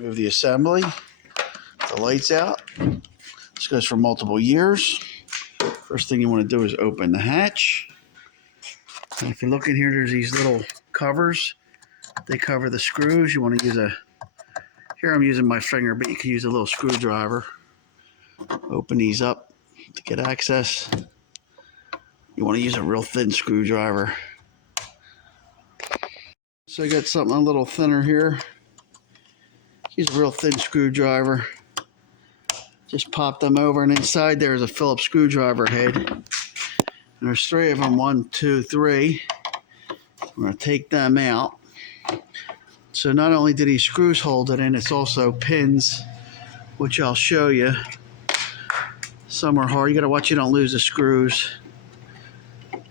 Move the assembly, the lights out. This goes for multiple years. First thing you want to do is open the hatch. And if you look in here, there's these little covers. They cover the screws. You want to use here I'm using my finger, but you can use a little screwdriver. Open these up to get access. You want to use a real thin screwdriver. So I got something a little thinner here. Use a real thin screwdriver. Just pop them over, and inside there is a Phillips screwdriver head. And there's 3 of them, 1, 2, 3. I'm going to take them out. So not only do these screws hold it in, it's also pins, which I'll show you. Some are hard. You got to watch you don't lose the screws.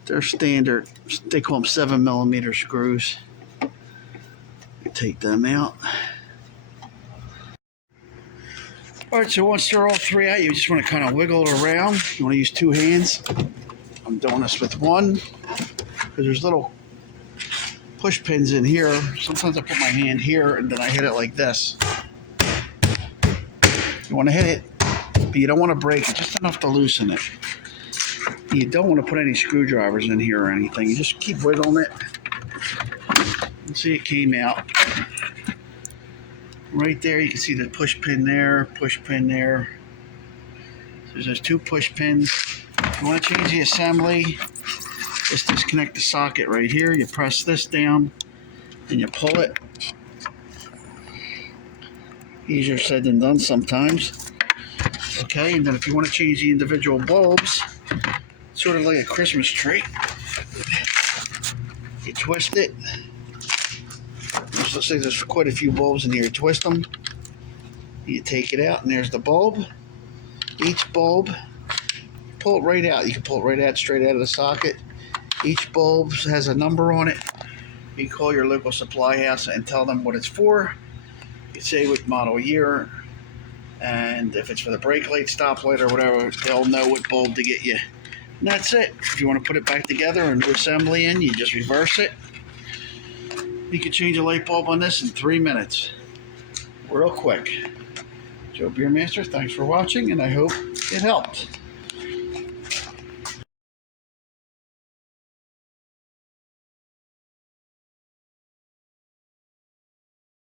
They're standard. They call them 7mm screws. Take them out. Alright, so once they're all 3 out, you just want to kind of wiggle it around. You want to use 2 hands. I'm doing this with 1 because there's little push pins in here. Sometimes I put my hand here and then I hit it like this. You want to hit it, but you don't want to break it, just enough to loosen it. You don't want to put any screwdrivers in here or anything. You just keep wiggling it. You see it came out. Right there, you can see the push pin there, push pin there. So there's 2 push pins. If you want to change the assembly, just disconnect the socket right here. You press this down, and you pull it. Easier said than done sometimes. Okay, and then if you want to change the individual bulbs, sort of like a Christmas tree, you twist it. Looks like there's quite a few bulbs in here. You twist them, you take it out, and there's the bulb. Each bulb, pull it right out. You can pull it right out, straight out of the socket. Each bulb has a number on it. You can call your local supply house and tell them what it's for. You can say what model year, and if it's for the brake light, stop light, or whatever, they'll know what bulb to get you. And that's it. If you want to put it back together and do assembly in, you just reverse it. You can change a light bulb on this in 3 minutes. Real quick. Joe Beermaster, thanks for watching, and I hope it helped.